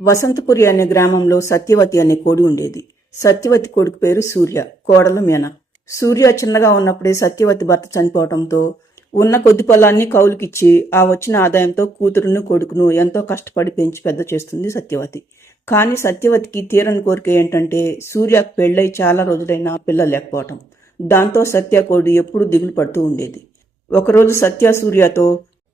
వసంతపురి అనే గ్రామంలో సత్యవతి అనే కోడి ఉండేది. సత్యవతి కొడుకు పేరు సూర్య, కోడలు మీన. సూర్య చిన్నగా ఉన్నప్పుడే సత్యవతి భర్త చనిపోవడంతో ఉన్న కొద్ది పొలాన్ని కౌలుకిచ్చి ఆ వచ్చిన ఆదాయంతో కూతురును కొడుకును ఎంతో కష్టపడి పెంచి పెద్ద చేస్తుంది సత్యవతి. కానీ సత్యవతికి తీరని కోరిక ఏంటంటే సూర్యకు పెళ్ళై చాలా రోజులైనా పిల్లలు లేకపోవటం. దాంతో సత్య కోడి ఎప్పుడూ దిగులు పడుతూ ఉండేది. ఒకరోజు సత్య సూర్యతో,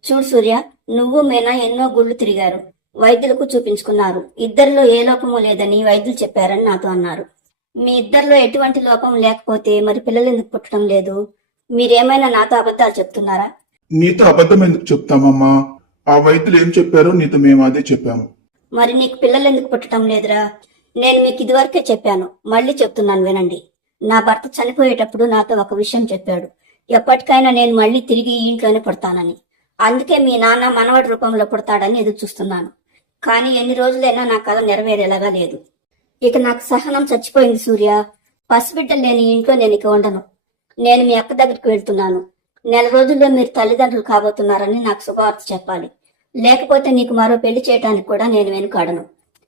చూడు సూర్య, నువ్వు మీనా ఎన్నో గుళ్ళు తిరిగారు, వైద్యులకు చూపించుకున్నారు. ఇద్దరిలో ఏ లోపము లేదని వైద్యులు చెప్పారని నాతో అన్నారు. మీ ఇద్దరిలో ఎటువంటి లోపం లేకపోతే మరి పిల్లలు ఎందుకు పుట్టడం లేదు? మీరేమైనా నాతో అబద్ధాలు చెప్తున్నారా? నీతో అబద్ధం ఎందుకు చెప్తామమ్మా? ఆ వైద్యులు ఏం చెప్పారో నీతో మేము అదే చెప్పాము. మరి నీకు పిల్లలు ఎందుకు పుట్టడం లేదురా? నేను మీకు ఇదివరకే చెప్పాను, మళ్ళీ చెప్తున్నాను వినండి. నా భర్త చనిపోయేటప్పుడు నాతో ఒక విషయం చెప్పాడు. ఎప్పటికైనా నేను మళ్ళీ తిరిగి ఈ ఇంట్లోనే పుడతానని. అందుకే మీ నాన్న మనవడి రూపంలో పుడతాడని ఎదురు చూస్తున్నాను. కానీ ఎన్ని రోజులైనా నా కథ నెరవేరేలాగా లేదు. ఇక నాకు సహనం చచ్చిపోయింది సూర్య. పసిబిడ్డలు లేని ఇంట్లో నేను ఇక ఉండను. నేను మీ అక్క దగ్గరికి వెళ్తున్నాను. నెల రోజుల్లో మీరు తల్లిదండ్రులు కాబోతున్నారని నాకు శుభవార్త చెప్పాలి. లేకపోతే నీకు మరో పెళ్లి చేయడానికి కూడా నేను వెనుకాడను.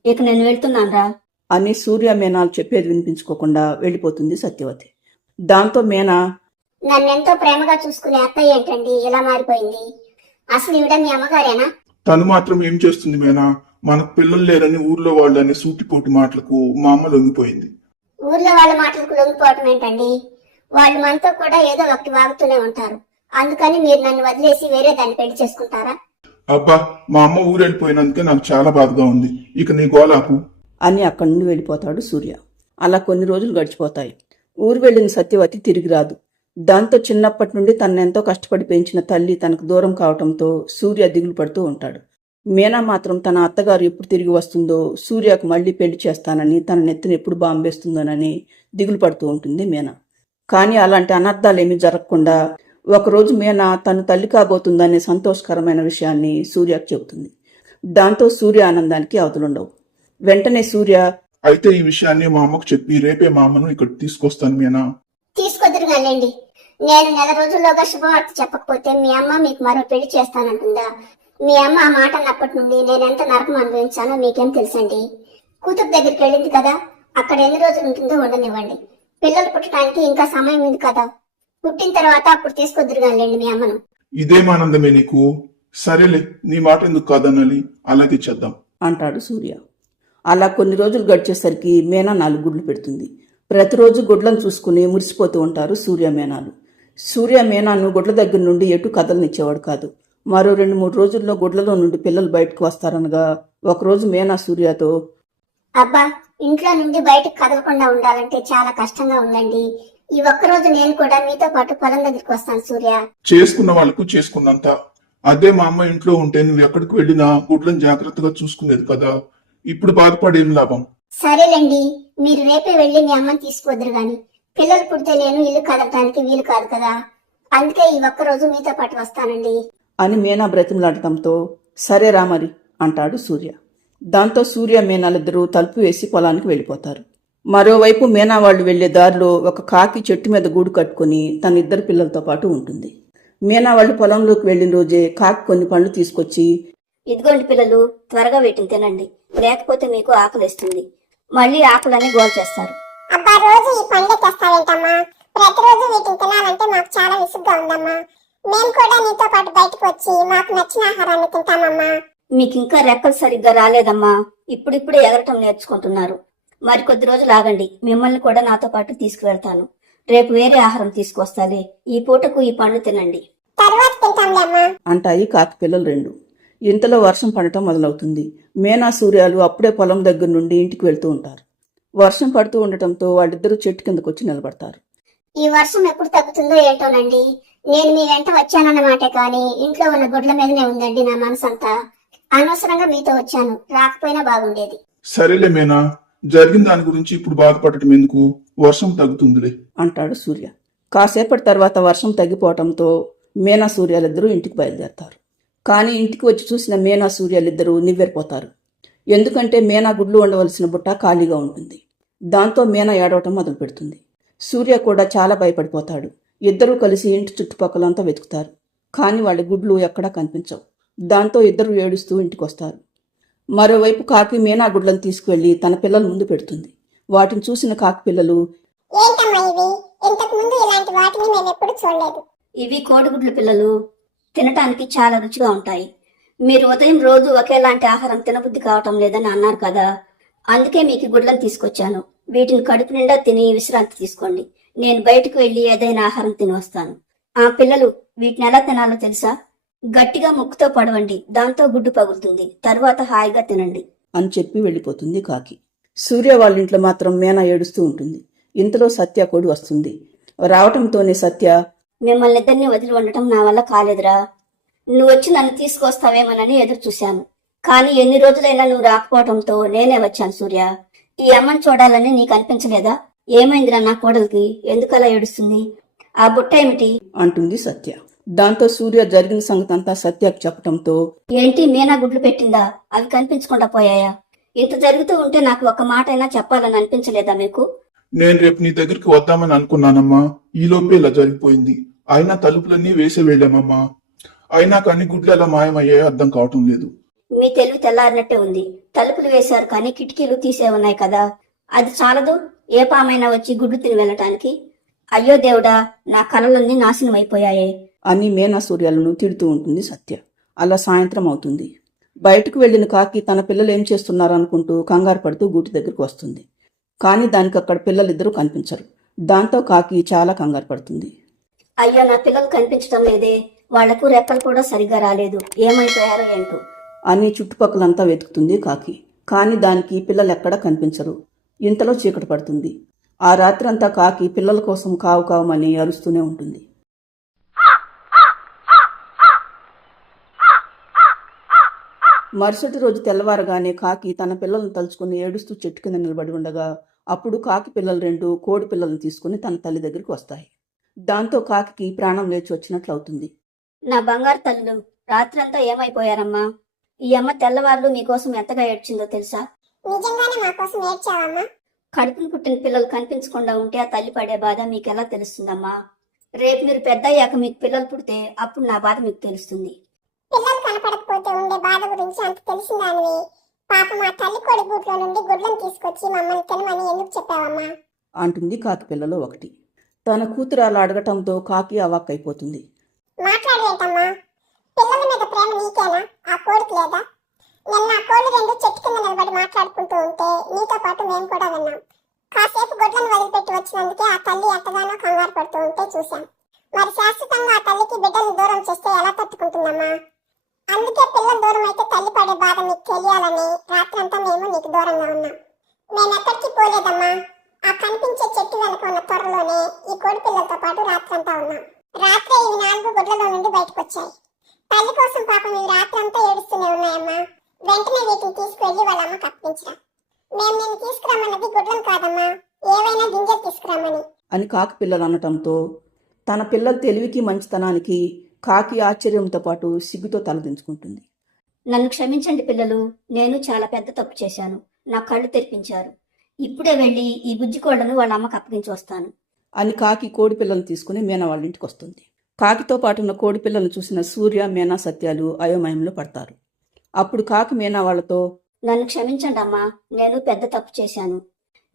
ఇక నేను వెళ్తున్నానురా అని సూర్య మీనాలు చెప్పేది వినిపించుకోకుండా వెళ్ళిపోతుంది సత్యవతి. దాంతో మీనా, నన్నెంతో ప్రేమగా చూసుకునే అత్తయ్య ఏంటండి ఇలా మారిపోయింది? అసలు ఈవిడ మీ అమ్మగారేనా? తను మాత్రం ఏం చేస్తుంది మేనా? మనకు పిల్లలు లేరని ఊర్లో వాళ్ళని సూటిపోటి మాటలకు మా అమ్మ లొంగిపోయింది. ఊర్లో వాళ్ళ మాటలకు లొంగిపోవటం ఏంటండి? వాళ్ళు మనతో కూడా ఏదో ఒకటి వాగుతూనే ఉంటారు. అందుకని మీరు నన్ను వదిలేసి వేరే దాన్ని పెళ్లి చేసుకుంటారా? అబ్బా, మా అమ్మ ఊరు వెళ్ళిపోయినందుకే నాకు చాలా బాధగా ఉంది. ఇక నీ గోలాపు అని అక్కడి నుండి వెళ్ళిపోతాడు సూర్య. అలా కొన్ని రోజులు గడిచిపోతాయి. ఊరు వెళ్ళిన సత్యవతి తిరిగి రాదు. దాంతో చిన్నప్పటి నుండి తనెంతో కష్టపడి పెంచిన తల్లి తనకు దూరం కావటంతో సూర్య దిగులు పడుతూ ఉంటాడు. మీనా మాత్రం తన అత్తగారు ఎప్పుడు తిరిగి వస్తుందో, సూర్యకు మళ్లీ పెళ్లి చేస్తానని, తన నెత్తిని ఎప్పుడు బాంబేస్తుందోనని దిగులు పడుతూ ఉంటుంది మీనా. కానీ అలాంటి అనర్థాలేమీ జరగకుండా ఒకరోజు మీనా తను తల్లి కాబోతుందనే సంతోషకరమైన విషయాన్ని సూర్యకు చెబుతుంది. దాంతో సూర్య ఆనందానికి అవధులుండవు. వెంటనే సూర్య, అయితే ఈ విషయాన్ని మా అమ్మకు చెప్పి రేపే మా అమ్మను ఇక్కడ తీసుకొస్తాను మీనా. తీసుకొద్దురుగానండి. నేను నెల రోజుల్లోగా శుభవార్త చెప్పకపోతే మీ అమ్మ మీకు మరో పెళ్లి చేస్తానంటుందా? మీ అమ్మ ఆ మాట అన్నప్పటి నుండి నేనెంత నరకం అనుభవించానో మీకేం తెలుసండి? కూతురు దగ్గరికి వెళ్ళింది కదా, అక్కడ ఎన్ని రోజులు ఉంటుందో ఉండనివ్వండి. పిల్లలు పుట్టడానికి ఇంకా సమయం ఉంది కదా, పుట్టిన తర్వాత అప్పుడు తీసుకొద్దురుగానండి మీ అమ్మను. ఇదేం ఆనందమే నీకు? సరేలే, నీ మాట ఎందుకు కాదనాలి, అలాగే చేద్దాం అంటాడు సూర్య. అలా కొన్ని రోజులు గడిచేసరికి మీనా 4 గుడ్లు పెడుతుంది. ప్రతిరోజు గుడ్లను చూసుకుని మురిసిపోతూ ఉంటారు సూర్య మీనాలు. సూర్య మీనాను గుడ్ల దగ్గర నుండి ఎటు కదలనిచ్చేవాడు కాదు. మరో 2-3 రోజుల్లో గుడ్లలో నుండి పిల్లలు బయటకు వస్తారనగా ఒకరోజు మీనా సూర్యతో, అబ్బా, ఇంట్లో నుండి బయటకు కదలకుండా ఉండాలంటే చాలా కష్టంగా ఉందండి. ఈ ఒక్కరోజు నేను కూడా మీతో పాటు పొలం దగ్గరికి వస్తాను సూర్య. చేసుకున్న వాళ్ళకు చేసుకున్నంత. అదే మా అమ్మ ఇంట్లో ఉంటే నువ్వు ఎక్కడికి వెళ్ళినా గుడ్లను జాగ్రత్తగా చూసుకునేది కదా. ఇప్పుడు బాధపడేం లాభం? సరేలేండి, మీరు రేపే వెళ్లి మీ అమ్మని తీసుకువద్దరు గాని. పిల్లలు పుడితే నేను ఇల్లు కదలటానికి వీలు కాదు కదా, అందుకే ఈ ఒక్కరోజు మీతో పాటు వస్తానండి అని మీనా బ్రతిమలాడటంతో సరే రామరి అంటాడు సూర్య. దాంతో సూర్య మీనాలిద్దరూ తలుపు వేసి పొలానికి వెళ్ళిపోతారు. మరోవైపు మీనా వాళ్ళు వెళ్లే దారిలో ఒక కాకి చెట్టు మీద గూడు కట్టుకుని తన 2 పిల్లలతో పాటు ఉంటుంది. మీనా వాళ్ళు పొలంలోకి వెళ్లిన రోజే కాకి కొన్ని పండ్లు తీసుకొచ్చి, ఇదిగోండి పిల్లలు, త్వరగా వీటిని తినండి, లేకపోతే మీకు ఆకలిస్తుంది. మళ్ళీ ఆకలని గోల్ చేస్తారు. అబ్బా, రోజు ఈ పండే తెస్తావేంటమ్మా? ప్రతిరోజు వీటిని తినాలంటే మాకు చాలా విసుగ్గా ఉందమ్మా. మేము కూడా నీతో పాటు బయటకు వచ్చి మాకు నచ్చిన ఆహారాన్ని తింటామమ్మా. మీకు ఇంకా రెక్కలు సరిగ్గా రాలేదమ్మా, ఇప్పుడిప్పుడే ఎగరటం నేర్చుకుంటున్నారు. మరి కొద్ది రోజులు ఆగండి, మిమ్మల్ని కూడా నాతో పాటు తీసుకువెళ్తాను. రేపు వేరే ఆహారం తీసుకొస్తాలే, ఈ పూటకు ఈ పండ్లు తినండి. తర్వాత తింటాంలేమ్మా అంటాయి కాకి పిల్లలు 2. ఇంతలో వర్షం పడటం మొదలవుతుంది. మీనా సూర్యాలు అప్పుడే పొలం దగ్గర నుండి ఇంటికి వెళ్తూ ఉంటారు. వర్షం పడుతూ ఉండటంతో వాళ్ళిద్దరూ చెట్టు కిందకొచ్చి నిలబడతారు. ఈ వర్షం ఎప్పుడు తగ్గుతుందో ఏంటోనండి. నేను మీ వెంట వచ్చానన్నమాటే కానీ ఇంట్లో ఉన్న గుడ్ల మీదనే ఉందండి నా మనసంతా. అనవసరంగా మీతో వచ్చాను, రాకపోయినా బాగుండేది. సరేలే మీనా, జరిగిన దాని గురించి ఇప్పుడు బాధపడటం ఎందుకు? వర్షం తగ్గుతుందిలే అంటాడు సూర్య. కాసేపటి తర్వాత వర్షం తగ్గిపోవటంతో మీనా సూర్యాలిద్దరూ ఇంటికి బయలుదేరతారు. కానీ ఇంటికి వచ్చి చూసిన మీనా సూర్యాలిద్దరూ నివ్వెరపోతారు. ఎందుకంటే మీనా గుడ్లు ఉండవలసిన బుట్ట ఖాళీగా ఉంటుంది. దాంతో మీనా ఏడవటం మొదలు పెడుతుంది. సూర్య కూడా చాలా భయపడిపోతాడు. ఇద్దరూ కలిసి ఇంటి చుట్టుపక్కలంతా వెతుకుతారు. కానీ వాళ్ళ గుడ్లు ఎక్కడా కనిపించవు. దాంతో ఇద్దరు ఏడుస్తూ ఇంటికొస్తారు. మరోవైపు కాకి మీనా గుడ్లను తీసుకువెళ్లి తన పిల్లల ముందు పెడుతుంది. వాటిని చూసిన కాకి పిల్లలు, ఏంటమ్మా ఇవి? ఇంతకు ముందు ఇలాంటి వాటిని మేము ఎప్పుడు చూడలేదు. ఇవి కోడిగుడ్ల పిల్లలు. తినటానికి చాలా రుచిగా ఉంటాయి. మీరు ఉదయం రోజు ఒకేలాంటి ఆహారం తినబుద్ధి కావటం లేదని అన్నారు కదా, అందుకే మీకు ఈ గుడ్లను తీసుకొచ్చాను. వీటిని కడుపు నిండా తిని విశ్రాంతి తీసుకోండి. నేను బయటకు వెళ్లి ఏదైనా ఆహారం తిని వస్తాను. ఆ పిల్లలు, వీటిని ఎలా తినాలో తెలుసా? గట్టిగా ముక్కుతో పడవండి, దాంతో గుడ్డు పగులుతుంది. తరువాత హాయిగా తినండి అని చెప్పి వెళ్ళిపోతుంది కాకి. సూర్య వాళ్ళింట్లో మాత్రం మీనా ఏడుస్తూ ఉంటుంది. ఇంతలో సత్య కోడి వస్తుంది. రావటంతోనే సత్య, మిమ్మల్ని ఇద్దరిని వదిలి ఉండటం నా వల్ల కాలేదురా. నువ్వు వచ్చి నన్ను తీసుకొస్తావేమోనని ఎదురు చూశాను. కానీ ఎన్ని రోజులైనా నువ్వు రాకపోవడంతో నేనే వచ్చాను సూర్య. ఈ అమ్మని చూడాలని నీకు అనిపించలేదా? ఏమైందిరా నా కోడలికి? ఎందుకలా ఏడుస్తుంది? ఆ బుట్ట ఏమిటి అంటుంది సత్య. దాంతో సూర్య జరిగిన సంగతి అంతా సత్యకు చెప్పటంతో, ఏంటి మీనా గుడ్లు పెట్టిందా? అవి కనిపించకుండా పోయాయా? ఇంత జరుగుతూ ఉంటే నాకు ఒక మాట అయినా చెప్పాలని అనిపించలేదా మీకు? నేను రేపు నీ దగ్గరికి వద్దామని అనుకున్నానమ్మా. ఈలోపే ఇలా జరిగిపోయింది. అయినా తలుపులన్నీ వేసి వెళ్ళామమ్మా. అయినా కానీ గుడ్లు ఎలా మాయమయ్యాయో అర్థం కావటం లేదు. మీ తెలివి తెల్లారినట్టే ఉంది. తలుపులు వేశారు కానీ కిటికీలు తీసే ఉన్నాయి కదా. అది చాలదు ఏ పామైనా వచ్చి గుడ్లు తిని వెళ్ళటానికి? అయ్యో దేవుడా, నా కలలన్నీ నాశనం అయిపోయాయే అని మీనా సూర్యాలను తిడుతూ ఉంటుంది సత్య. అలా సాయంత్రం అవుతుంది. బయటకు వెళ్లిన కాకి తన పిల్లలు ఏం చేస్తున్నారనుకుంటూ కంగారు పడుతూ గూటి దగ్గరకు వస్తుంది. కానీ దానికి అక్కడ పిల్లలిద్దరూ కనిపించరు. దాంతో కాకి చాలా కంగారు పడుతుంది. అయ్యో, నా పిల్లలు కనిపించడం లేదే. వాళ్లకు రెక్కలు కూడా సరిగా రాలేదు. ఏమైపోయారో ఏంటో అని చుట్టుపక్కలంతా వెతుకుతుంది కాకి. కానీ దానికి పిల్లలు ఎక్కడా కనిపించరు. ఇంతలో చీకటి పడుతుంది. ఆ రాత్రంతా కాకి పిల్లల కోసం కావు కావమని అరుస్తూనే ఉంటుంది. మరుసటి రోజు తెల్లవారగానే కాకి తన పిల్లలను తలుచుకుని ఏడుస్తూ చెట్టు కింద నిలబడి ఉండగా, అప్పుడు కాకి పిల్లలు 2 కోడి పిల్లలను తీసుకుని తన తల్లి దగ్గరికి వస్తాయి. దాంతో కాకి ప్రాణం లేచి వచ్చినట్లు అవుతుంది. నా బంగారు తల్లులు, రాత్రంతా ఏమైపోయారమ్మా? ఈ అమ్మ తెల్లవారులు మీకోసం ఎంతగా ఏడ్చిందో తెలుసా? నిజంగానే మా కోసం ఏడ్చావమ్మా? కడుపును పుట్టిన పిల్లలు కనిపించకుండా ఉంటే ఆ తల్లి పడే బాధ మీకెలా తెలుస్తుందమ్మా? రేపు మీరు పెద్ద అయ్యాక మీకు పిల్లలు పుడితే అప్పుడు నా బాధ మీకు తెలుస్తుంది. పిల్లలు కనపడకపోతే ఉండే బాధ గురించి అంత తెలిసిందానివి. పాప మా తల్లి కోడి గూట్లో నుండి గుడ్లను తీసుకొచ్చి మమ్మల్ని తినమని ఎందుకు చెప్పావమ్మా? అంటుంది కాకి పిల్లలో ఒకటి. తన కూతురు అలా అడగటంతో కాకి అవాక్కైపోతుంది. మాట్లాడేంటమ్మా? పిల్లల మీద ప్రేమ నీకేనా, ఆ కోడికి లేదా? నిన్న ఆ కోళ్ళు 2 చెట్టు కింద నిలబడి మాట్లాడుకుంటూ ఉంటే నీతో పాటు మేము కూడా విన్నాం. కాసేపు గుడ్లను వదిలిపెట్టి వచ్చినందుకే ఆ తల్లి ఎంతగానో కంగారు పడుతూ ఉంటే చూశాం. మరి శాశ్వతంగా ఆ తల్లికి బిడ్డలను దూరం చేస్తే ఎలా తట్టుకుంటుందమ్మా? అందుకే పిల్లలు దూరం అయితే తల్లి పడే బాధ మీకు తెలియాలని రాత్రంతా మేము నీకు దూరంగా ఉన్నాం. మేమెక్కడికి పోలేదమ్మా. ఆ కనిపించే చెట్టు వెనక ఉన్న త్వరలోనే ఈ కోడి పిల్లలతో పాటు రాత్రంతా ఉన్నాం. రాత్రే ఇవి 4 గుడ్లలో నుండి బయటకు వచ్చాయి. తల్లి కోసం పాపం ఇవి రాత్రంతా ఏడుస్తూనే ఉన్నాయమ్మా. వెంటనే వీటిని తీసుకువెళ్ళి వాళ్ళ అమ్మకి అప్పగించరా. మేము నేను తీసుకురమ్మన్నది గుడ్లను కాదమ్మా, ఏవైనా గింజలు తీసుకురమ్మని అని కాకి పిల్లలు అనటంతో తన పిల్లల తెలివికి మంచితనానికి కాకి ఆశ్చర్యంతో పాటు సిగ్గుతో తలదించుకుంటుంది. నన్ను క్షమించండి పిల్లలు, నేను చాలా పెద్ద తప్పు చేశాను. నా కళ్ళు తెరిపించారు. ఇప్పుడే వెళ్ళి ఈ బుజ్జి కోళ్లను వాళ్ళ అమ్మకి అప్పగించి వస్తాను అని కాకి కోడి పిల్లలను తీసుకుని మీనా వాళ్ళ ఇంటికి వస్తుంది. కాకితో పాటున్న కోడి పిల్లలను చూసిన సూర్య, మీనా, సత్యాలు అయోమయంలో పడతారు. అప్పుడు కాకి మీనా వాళ్ళతో, నన్ను క్షమించండి అమ్మా, నేను పెద్ద తప్పు చేశాను.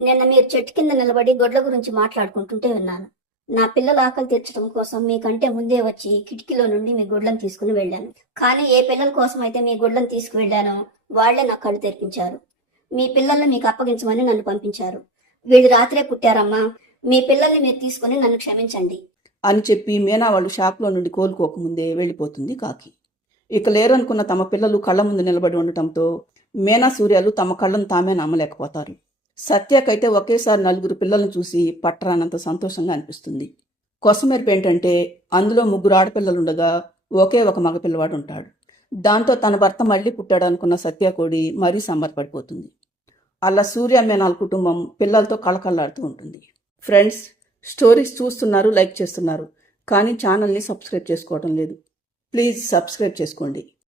నిన్న మీరు చెట్టు కింద నిలబడి గొడ్ల గురించి మాట్లాడుకుంటుంటే విన్నాను. నా పిల్లల ఆకలి తీర్చడం కోసం మీకంటే ముందే వచ్చి కిటికీలో నుండి మీ గుడ్లను తీసుకుని వెళ్ళాను. కానీ ఏ పిల్లల కోసం అయితే మీ గుడ్లను తీసుకువెళ్ళానో వాళ్లే నా కళ్ళు తెరిపించారు. మీ పిల్లల్ని మీకు అప్పగించమని నన్ను పంపించారు. వీళ్ళు రాత్రే పుట్టారమ్మా. మీ పిల్లల్ని మీరు తీసుకుని నన్ను క్షమించండి అని చెప్పి మీనా వాళ్ళు షాప్లో నుండి కోలుకోకముందే వెళ్ళిపోతుంది కాకి. ఇక లేరనుకున్న తమ పిల్లలు కళ్ళ ముందు నిలబడి ఉండటంతో మీనా, సూర్యాలు తమ కళ్ళను తామే నమ్మలేకపోతారు. సత్యకైతే ఒకేసారి 4 పిల్లలను చూసి పట్టరానంత సంతోషంగా అనిపిస్తుంది. కొసమెరుపు ఏంటంటే అందులో 3 ఆడపిల్లలుండగా ఒకే ఒక మగపిల్లవాడు ఉంటాడు. దాంతో తన భర్త మళ్లీ పుట్టాడు అనుకున్న సత్యకోడి మరీ సంబరపడిపోతుంది. అలా సూర్య, మీనాల కుటుంబం పిల్లలతో కళకళలాడుతూ ఉంటుంది. ఫ్రెండ్స్, స్టోరీస్ చూస్తున్నారు, లైక్ చేస్తున్నారు, కానీ ఛానల్ని సబ్స్క్రైబ్ చేసుకోవడం లేదు. ప్లీజ్ సబ్స్క్రైబ్ చేసుకోండి.